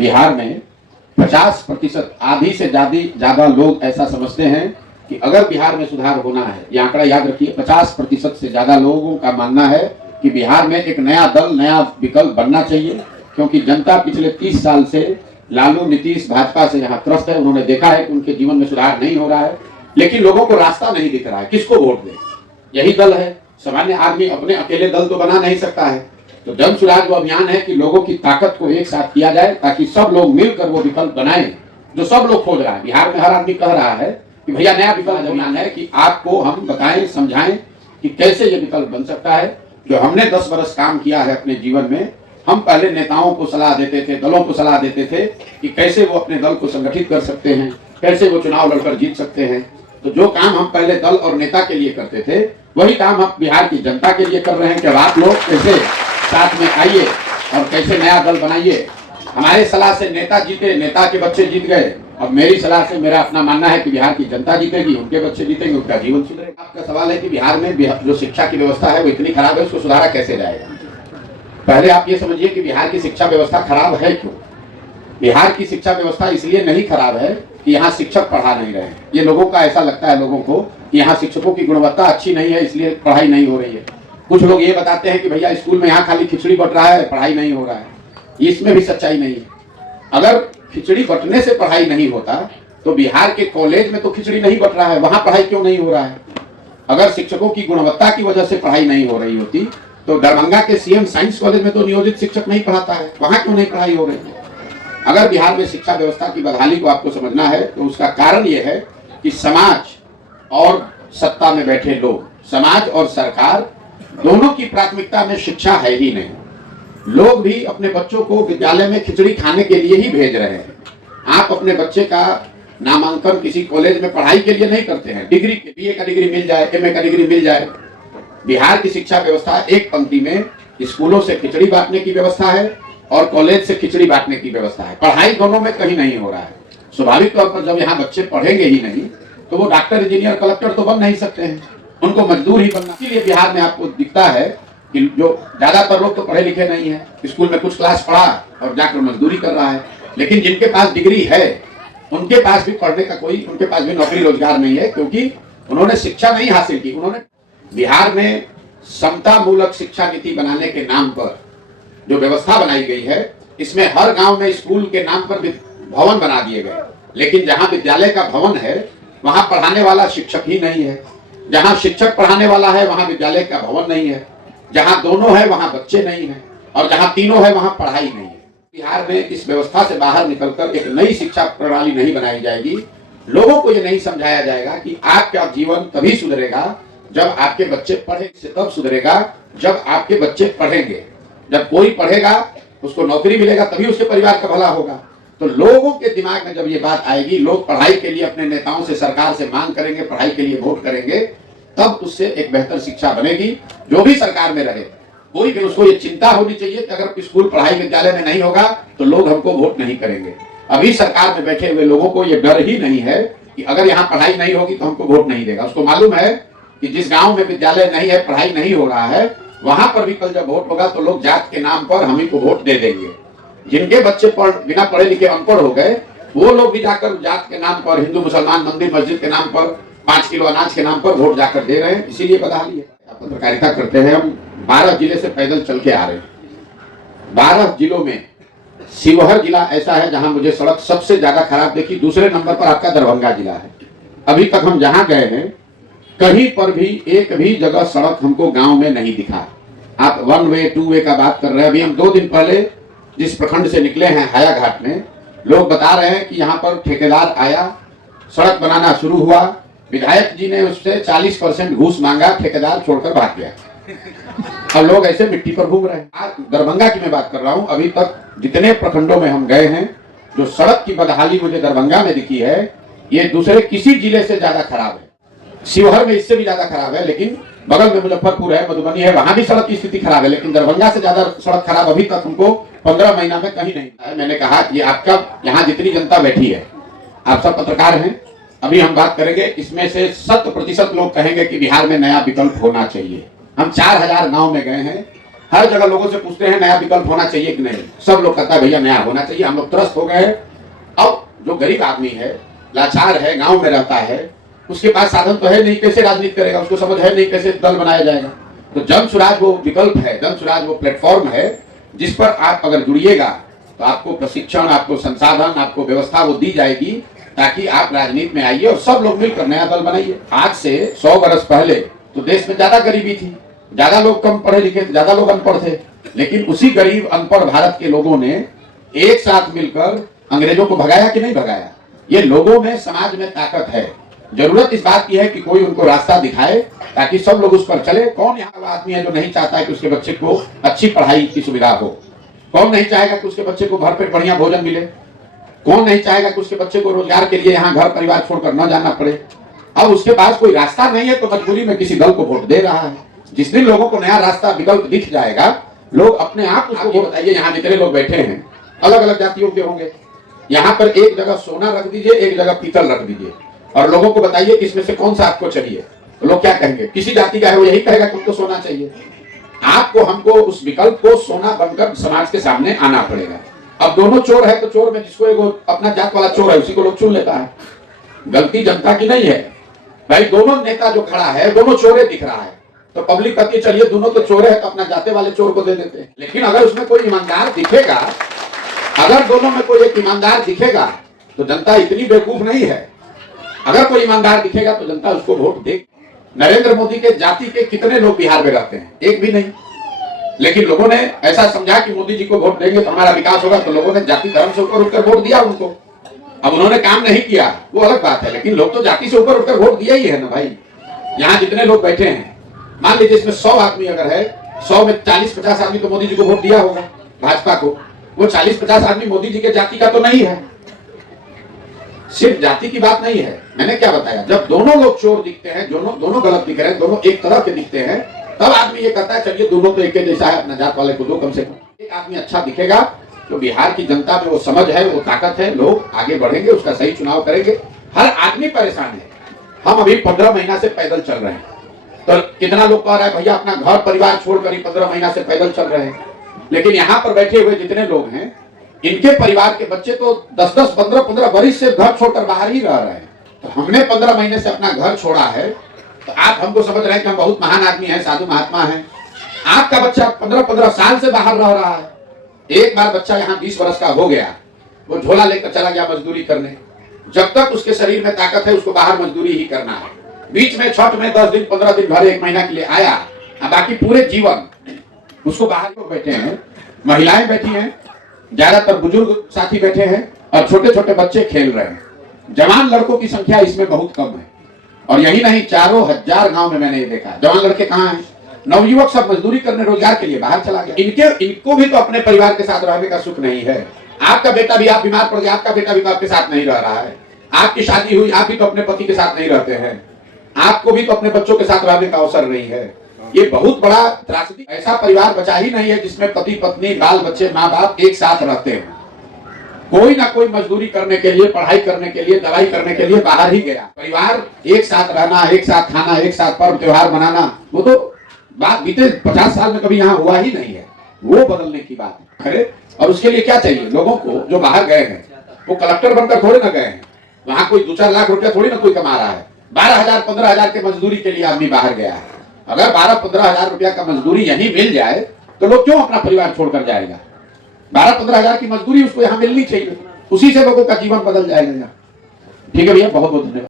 बिहार में 50% आधी से ज्यादा लोग ऐसा समझते हैं कि अगर बिहार में सुधार होना है, ये आंकड़ा याद रखिए, 50% से ज्यादा लोगों का मानना है कि बिहार में एक नया दल, नया विकल्प बनना चाहिए। क्योंकि जनता पिछले 30 साल से लालू, नीतीश, भाजपा से यहाँ त्रस्त है। उन्होंने देखा है कि उनके जीवन में सुधार नहीं हो रहा है, लेकिन लोगों को रास्ता नहीं दिख रहा है, किसको वोट दें। यही दल है। सामान्य आदमी अपने अकेले दल तो बना नहीं सकता है। तो जन सुराज वो अभियान है कि लोगों की ताकत को एक साथ किया जाए, ताकि सब लोग मिलकर वो विकल्प बनाएं जो सब लोग खोज रहा है। बिहार में हर आदमी कह रहा है कि भैया नया विकल्प अभियान है, कि आपको हम बताएं, समझाएं कि कैसे ये विकल्प बन सकता है। जो हमने 10 बरस काम किया है अपने जीवन में, हम पहले नेताओं को सलाह देते थे, दलों को सलाह देते थे कि कैसे वो अपने दल को संगठित कर सकते हैं, कैसे वो चुनाव लड़कर जीत सकते हैं। तो जो काम हम पहले दल और नेता के लिए करते थे, वही काम हम बिहार की जनता के लिए कर रहे हैं कि आप लोग कैसे साथ में आइए और कैसे नया दल बनाइए। हमारे सलाह से नेता जीते, नेता के बच्चे जीत गए। अब मेरी सलाह से मेरा अपना मानना है कि बिहार की जनता जीतेगी, उनके बच्चे जीतेंगे, उनका जीवन सुधरेगा। आपका सवाल है कि बिहार में जो शिक्षा की व्यवस्था है वो इतनी खराब है, उसको सुधारा कैसे जाएगा। पहले आप ये समझिए कि बिहार की शिक्षा व्यवस्था खराब है क्यों। बिहार की शिक्षा व्यवस्था इसलिए नहीं खराब है कि यहाँ शिक्षक पढ़ा नहीं रहे। ये लोगों का ऐसा लगता है, लोगों को कि यहाँ शिक्षकों की गुणवत्ता अच्छी नहीं है, इसलिए पढ़ाई नहीं हो रही है। कुछ लोग ये बताते हैं कि भैया स्कूल में यहाँ खाली खिचड़ी बट रहा है, पढ़ाई नहीं हो रहा है। इसमें भी सच्चाई नहीं है। अगर खिचड़ी बटने से पढ़ाई नहीं होता तो बिहार के कॉलेज में तो खिचड़ी नहीं बट रहा है, वहां पढ़ाई क्यों नहीं हो रहा है। अगर शिक्षकों की गुणवत्ता की वजह से पढ़ाई नहीं हो रही होती तो दरभंगा के सीएम साइंस कॉलेज में तो नियोजित शिक्षक नहीं पढ़ाता है, वहां क्यों नहीं पढ़ाई हो रही है। अगर बिहार में शिक्षा व्यवस्था की बदहाली को आपको समझना है तो उसका कारण यह है कि समाज और सत्ता में बैठे लोग, समाज और सरकार दोनों की प्राथमिकता में शिक्षा है ही नहीं। लोग भी अपने बच्चों को विद्यालय में खिचड़ी खाने के लिए ही भेज रहे हैं। आप अपने बच्चे का नामांकन किसी कॉलेज में पढ़ाई के लिए नहीं करते हैं, डिग्री के, बीए का डिग्री मिल जाए, एमए का डिग्री मिल जाए। बिहार की शिक्षा व्यवस्था एक पंक्ति में स्कूलों से खिचड़ी बांटने की व्यवस्था है और कॉलेज से खिचड़ी बांटने की व्यवस्था है। पढ़ाई दोनों में कहीं नहीं हो रहा है। स्वाभाविक तौर पर जब यहाँ बच्चे पढ़ेंगे ही नहीं तो वो डॉक्टर, इंजीनियर, कलेक्टर तो बन नहीं सकते हैं, उनको मजदूर ही बनना। इसीलिए बिहार में आपको दिखता है कि जो ज्यादातर लोग तो पढ़े लिखे नहीं है, स्कूल में कुछ क्लास पढ़ा और जाकर मजदूरी कर रहा है। लेकिन जिनके पास डिग्री है उनके पास भी पढ़ने का कोई, उनके पास भी नौकरी रोजगार नहीं है, क्योंकि उन्होंने शिक्षा नहीं हासिल की। उन्होंने बिहार में समता मूलक शिक्षा नीति बनाने के नाम पर जो व्यवस्था बनाई गई है, इसमें हर गांव में स्कूल के नाम पर भवन बना दिए गए, लेकिन जहां विद्यालय का भवन है वहां पढ़ाने वाला शिक्षक ही नहीं है। जहां शिक्षक पढ़ाने वाला है वहां विद्यालय का भवन नहीं है। जहां दोनों है वहां बच्चे नहीं है, और जहां तीनों है वहां पढ़ाई नहीं है। बिहार में इस व्यवस्था से बाहर निकलकर एक नई शिक्षा प्रणाली नहीं बनाई जाएगी, लोगों को यह नहीं समझाया जाएगा कि आपका जीवन तभी सुधरेगा जब आपके बच्चे पढ़े, से तब सुधरेगा जब आपके बच्चे पढ़ेंगे। जब कोई पढ़ेगा उसको नौकरी मिलेगा, तभी उसके परिवार का भला होगा। तो लोगों के दिमाग में जब ये बात आएगी, लोग पढ़ाई के लिए अपने नेताओं से, सरकार से मांग करेंगे, पढ़ाई के लिए वोट करेंगे, तब उससे एक बेहतर शिक्षा बनेगी। जो भी सरकार में रहे, कोई भी, उसको ये चिंता होनी चाहिए कि अगर स्कूल, पढ़ाई विद्यालय में नहीं होगा तो लोग हमको वोट नहीं करेंगे। अभी सरकार में बैठे हुए लोगों को ये डर ही नहीं है कि अगर यहाँ पढ़ाई नहीं होगी तो हमको वोट नहीं देगा। उसको मालूम है कि जिस गांव में विद्यालय नहीं है, पढ़ाई नहीं हो रहा है, वहां पर भी कल जब वोट होगा तो लोग जात के नाम पर हम ही को वोट दे देंगे। जिनके बच्चे बिना पढ़े लिखे अनपढ़ हो गए, वो लोग भी जाकर जात के नाम पर, हिंदू मुसलमान, मंदिर मस्जिद के नाम पर, 5 किलो अनाज के नाम पर वोट जाकर दे रहे हैं। इसीलिए बदहाली है। पत्रकारिता करते हैं हम, 12 जिले से पैदल चल के आ रहे हैं। 12 जिलों में शिवहर जिला ऐसा है जहां मुझे सड़क सबसे ज्यादा खराब देखी। दूसरे नंबर पर आपका दरभंगा जिला है। अभी तक हम जहां गए हैं कहीं पर भी एक भी जगह सड़क हमको गांव में नहीं दिखा। आप 1 वे 2 वे का बात कर रहे हैं। अभी हम 2 दिन पहले जिस प्रखंड से निकले हैं, हाया घाट में, लोग बता रहे हैं कि यहाँ पर ठेकेदार आया, सड़क बनाना शुरू हुआ, विधायक जी ने उससे 40% घूस मांगा, ठेकेदार छोड़कर भाग गया। अब लोग ऐसे मिट्टी पर घूम रहे हैं। आज दरभंगा की मैं बात कर रहा हूं, अभी तक जितने प्रखंडों में हम गए हैं, जो सड़क की बदहाली मुझे दरभंगा में दिखी है, ये दूसरे किसी जिले से ज्यादा खराब है। शिवहर में इससे भी ज्यादा खराब है, लेकिन बगल में मुजफ्फरपुर है, मधुबनी है, वहां भी सड़क की स्थिति खराब है, लेकिन दरभंगा से ज्यादा सड़क खराब अभी तक हमको 15 महीना में कहीं नहीं है। मैंने कहा ये आपका, यहाँ जितनी जनता बैठी है, आप सब पत्रकार हैं, अभी हम बात करेंगे, इसमें से 100% लोग कहेंगे कि बिहार में नया विकल्प होना चाहिए। हम 4000 गांव में गए हैं, हर जगह लोगों से पूछते हैं नया विकल्प होना चाहिए कि नहीं, सब लोग कहता है भैया नया होना चाहिए। हम लोग त्रस्त हो गए। अब जो गरीब आदमी है, लाचार है, गांव में रहता है, उसके पास साधन तो है नहीं, कैसे राजनीति करेगा, उसको समझ है नहीं कैसे दल बनाया जाएगा। तो जन स्वराज वो विकल्प है, जन स्वराज वो प्लेटफॉर्म है जिस पर आप अगर जुड़िएगा तो आपको प्रशिक्षण, आपको संसाधन, आपको व्यवस्था वो दी जाएगी ताकि आप राजनीति में आइए और सब लोग मिलकर नया दल बनाइए। आज से 100 वर्ष पहले तो देश में ज्यादा गरीबी थी, ज्यादा लोग कम पढ़े लिखे थे, ज्यादा लोग अनपढ़ थे, लेकिन उसी गरीब अनपढ़ भारत के लोगों ने एक साथ मिलकर अंग्रेजों को भगाया कि नहीं भगाया। ये लोगों में, समाज में ताकत है। जरूरत इस बात की है कि कोई उनको रास्ता दिखाए ताकि सब लोग उस पर चले। कौन यहाँ आदमी है जो नहीं चाहता है कि उसके बच्चे को अच्छी पढ़ाई की सुविधा हो? कौन नहीं चाहेगा कि उसके बच्चे को घर पे बढ़िया भोजन मिले? कौन नहीं चाहेगा कि उसके बच्चे को रोजगार के लिए यहाँ घर परिवार छोड़कर न जाना पड़े? अब उसके पास कोई रास्ता नहीं है तो मजबूरी में किसी दल को वोट दे रहा है। जिस दिन लोगों को नया रास्ता, विकल्प दिख जाएगा, लोग अपने आप उसको बताइए। यहाँ जितने लोग बैठे हैं अलग अलग जातियों के होंगे। यहाँ पर एक जगह सोना रख दीजिए, एक जगह पीतल रख दीजिए और लोगों को बताइए कि इसमें से कौन सा आपको चाहिए। तो लोग क्या कहेंगे? किसी जाति का है वो यही कहेगा कि हमको सोना चाहिए। आपको, हमको उस विकल्प को सोना बनकर समाज के सामने आना पड़ेगा। अब दोनों चोर है तो चोर में जिसको एगो अपना जात वाला चोर है उसी को लोग चुन लेता है। गलती जनता की नहीं है भाई। दोनों नेता जो खड़ा है दोनों चोरे दिख रहा है तो पब्लिक कहती है चलिए दोनों तो चोरे है तो अपना जाते वाले चोर को दे देते हैं। लेकिन अगर उसमें कोई ईमानदार दिखेगा, अगर दोनों में कोई एक ईमानदार दिखेगा तो जनता इतनी बेवकूफ नहीं है। अगर कोई ईमानदार दिखेगा तो जनता उसको वोट दे। नरेंद्र मोदी के जाति के कितने लोग बिहार में रहते हैं? एक भी नहीं। लेकिन लोगों ने ऐसा समझा कि मोदी जी को वोट देंगे तो हमारा विकास होगा, तो लोगों ने जाति धर्म से ऊपर उठकर वोट दिया उनको। अब उन्होंने काम नहीं किया वो अलग बात है, लेकिन लोग तो जाति से ऊपर उठकर वोट दिया ही है ना भाई। यहाँ जितने लोग बैठे हैं, मान लीजिए इसमें 100 आदमी अगर है, 100 में 40-50 आदमी तो मोदी जी को वोट दिया होगा, भाजपा को। वो 40-50 आदमी मोदी जी के जाति का तो नहीं है। सिर्फ जाति की बात नहीं है। मैंने क्या बताया, जब दोनों लोग चोर दिखते हैं, दोनों गलत दिख रहे हैं, दोनों एक तरह के दिखते हैं, तब आदमी ये कहता है चलिए दोनों तो एक जैसा है, अपना जात वाले को दो। कम से कम एक आदमी अच्छा दिखेगा तो बिहार की जनता में वो समझ है, वो ताकत है, लोग आगे बढ़ेंगे, उसका सही चुनाव करेंगे। हर आदमी परेशान है। हम अभी 15 महीना से पैदल चल रहे हैं तो कितना लोग कह रहा है भैया अपना घर परिवार छोड़कर ही 15 महीना से पैदल चल रहे हैं। लेकिन यहाँ पर बैठे हुए जितने लोग हैं, इनके परिवार के बच्चे तो 10-10, 15-15 वर्ष से घर छोड़कर बाहर ही रह रहे हैं। तो हमने 15 महीने से अपना घर छोड़ा है तो आप हमको समझ रहे हैं कि हम बहुत महान आदमी हैं, साधु महात्मा हैं। आपका बच्चा 15-15 साल से बाहर रह रहा है। एक बार बच्चा यहाँ 20 वर्ष का हो गया, वो झोला लेकर चला गया मजदूरी करने। जब तक उसके शरीर में ताकत है उसको बाहर मजदूरी ही करना है। बीच में छठ में 10 दिन 15 दिन भर 1 महीना के लिए आया, बाकी पूरे जीवन उसको बाहर। लोग बैठे हैं, महिलाएं बैठी हैं, ज्यादातर बुजुर्ग साथी बैठे हैं और छोटे छोटे बच्चे खेल रहे हैं। जवान लड़कों की संख्या इसमें बहुत कम है। और यही नहीं, 4,000 गांव में मैंने ये देखा। जवान लड़के कहाँ हैं? नवयुवक सब मजदूरी करने, रोजगार के लिए बाहर चला गया। इनको भी तो अपने परिवार के साथ रहने का सुख नहीं है। आपका बेटा भी, आप बीमार पड़ गया, आपका बेटा भी तो आपके साथ नहीं रह रहा है। आपकी शादी हुई, आप भी तो अपने पति के साथ नहीं रहते हैं। आपको भी तो अपने बच्चों के साथ रहने का अवसर नहीं है। ये बहुत बड़ा त्रासदी। ऐसा परिवार बचा ही नहीं है जिसमें पति पत्नी, बाल बच्चे, माँ बाप एक साथ रहते हैं। कोई ना कोई मजदूरी करने के लिए, पढ़ाई करने के लिए, दवाई करने के लिए बाहर ही गया। परिवार एक साथ रहना, एक साथ खाना, एक साथ पर्व त्योहार मनाना, वो तो बात बीते 50 साल में कभी यहाँ हुआ ही नहीं है। वो बदलने की बात है। और उसके लिए क्या चाहिए? लोगों को जो बाहर गए हैं वो कलेक्टर बनकर थोड़े ना गए हैं। वहां कोई 2-4 लाख रुपया थोड़ी ना कोई कमा रहा है। 12,000-15,000 के मजदूरी के लिए आदमी बाहर गया है। अगर 12-15 हजार रुपया का मजदूरी यहीं मिल जाए तो लोग क्यों अपना परिवार छोड़कर जाएगा? 12-15 हजार की मजदूरी उसको यहाँ मिलनी चाहिए, उसी से लोगों का जीवन बदल जाएगा। ठीक है भैया, बहुत बहुत धन्यवाद।